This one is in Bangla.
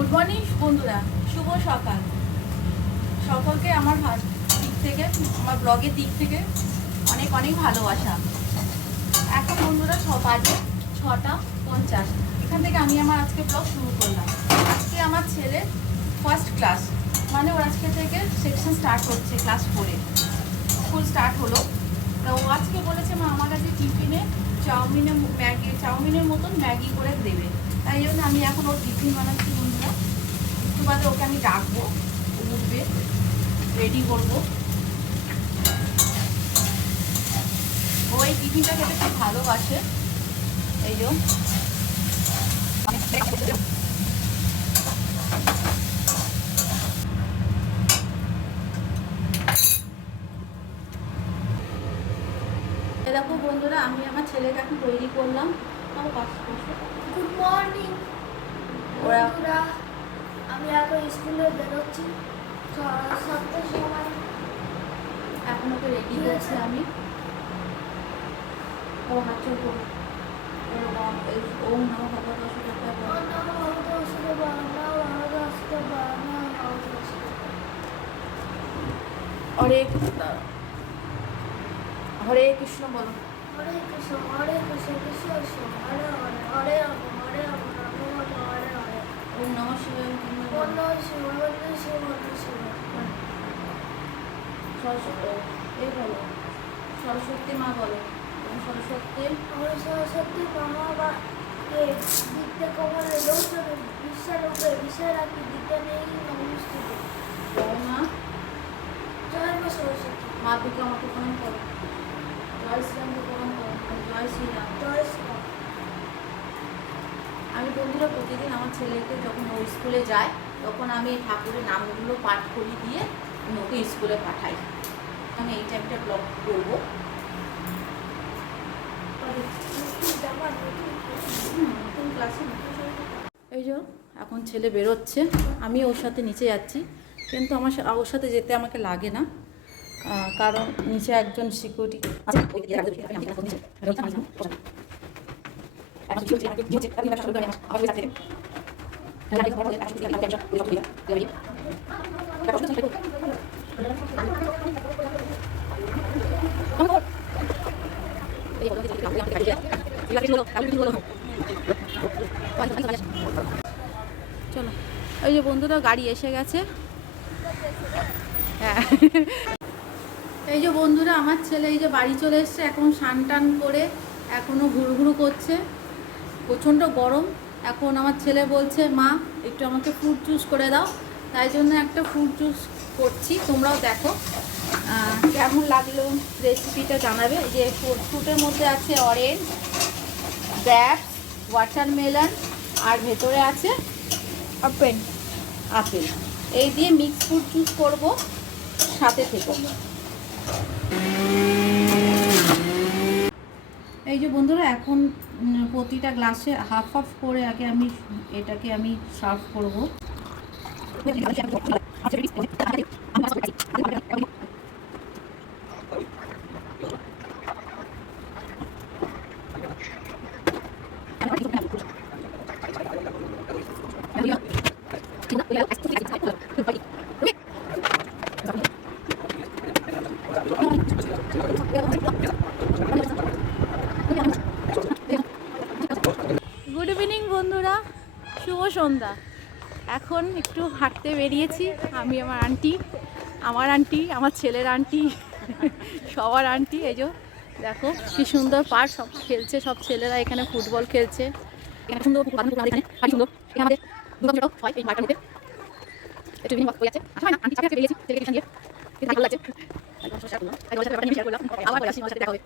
গুড মর্নিং বন্ধুরা, শুভ সকাল। সকলকে আমার দিক থেকে, আমার ব্লগের দিক থেকে অনেক অনেক ভালোবাসা। এখন বন্ধুরা বাজে 6:50। এখান থেকে আমি আমার আজকে ব্লগ শুরু করলাম। আজকে আমার ছেলের ফার্স্ট ক্লাস, মানে ওর আজকে থেকে সেকশন স্টার্ট হচ্ছে, ক্লাস 4-এ স্কুল স্টার্ট হলো। তা ও আজকে বলেছে মা আমার কাছে টিফিনে চাউমিনের মতন ম্যাগি করে দেবে। তাই জন্য আমি এখন ওর টিফিন বানাচ্ছি বন্ধুরা। একটু বাদে ওকে আমি ডাকবো, ও উঠবে, রেডি করবো। ও এই টিফিনটা খেতে খুব ভালোবাসে। এই যে দেখো বন্ধুরা, আমি আমার ছেলেকে এখন তৈরি করলাম। গুড মর্নিং বন্ধুরা, আমি এখন স্কুলে বেরোচ্ছি 7টার সময়। এখন ওকে রেডি করছি আমি। ও হাত চলবো ওম নমঃ ভগবতে হরে হরে কৃষ্ণ বলো। হরে কৃষ্ণ হরে কৃষ্ণ কৃষ্ণ কৃষ্ণ হরে হরে হরে রাম হরে রাম রাম রাম হরে হরে। ওম নমঃ শিবায়। ওম নমঃ শিবায় শিবায় শিবায়। এই বলো সরস্বতী মা বলো। সরস্বতী সরস্বতী মা দিতে কমলে দৌড়ে বিশ্বের উপরে বিশ্বের রাখি দিতে নেই নমস্কার। জয় মা, জয় মা সরস্বতী। মা দুর্গা আমাকে প্রণাম করো। জয় শ্রীরামকে প্রণাম করো। জয় শ্রীরাম। জয় শ্রীরাম। আমি বন্ধুরা প্রতিদিন আমার ছেলেকে যখন ও স্কুলে যায় তখন আমি ঠাকুরের নামগুলো পাঠ করি দিয়ে আমি ওকে স্কুলে পাঠাই। আমি এই টাইমটা ব্লগ করবো। এই যে এখন ছেলে বেরোচ্ছে, আমি ওর সাথে নিচে যাচ্ছি, কিন্তু ওর সাথে যেতে আমাকে লাগে না, কারণ নিচে একজন সিকিউরিটি চলো। ওই যে বন্ধুরা গাড়ি এসে গেছে। হ্যাঁ, এই যে বন্ধুরা আমার ছেলে এই যে বাড়ি চলে এসছে। এখন স্নান টান করে এখনও ঘুরঘুরু করছে, প্রচণ্ড গরম। এখন আমার ছেলে বলছে মা একটু আমাকে ফ্রুট জুস করে দাও, তাই জন্য একটা ফ্রুট জুস করছি। তোমরাও দেখো কেমন লাগলো, রেসিপিটা জানাবে। এই যে ফ্রুটের মধ্যে আছে অরেঞ্জ, গ্রেপস, ওয়াটারমেলন, আর ভেতরে আছে আপেল। এই দিয়ে মিক্স ফ্রুট জুস করব, সাথে থেকো। এই যে বন্ধুরা এখন প্রতিটা গ্লাসে হাফ হাফ করে আগে আমি এটাকে আমি সার্ভ করব। গুড ইভিনিং বন্ধুরা, শুভ সন্ধ্যা। এখন একটু হাঁটতে বেরিয়েছি আমি, আমার আন্টি, আমার ছেলের আন্টি, সবার আন্টি। এই যে দেখো কি সুন্দর পার্ক, সব খেলছে, সব ছেলেরা এখানে ফুটবল খেলছে। এখানে সুন্দর আমাদের দুর্গা হয় এই মাঠের মধ্যে। একটু ইভিনিং ওয়াক করে যাচ্ছে। আসলে আন্টি সাথে বেরিয়েছি ছেলেকে টিউশন দিয়ে, ভালো লাগছে। আবার আসি, আমার সাথে দেখা হবে।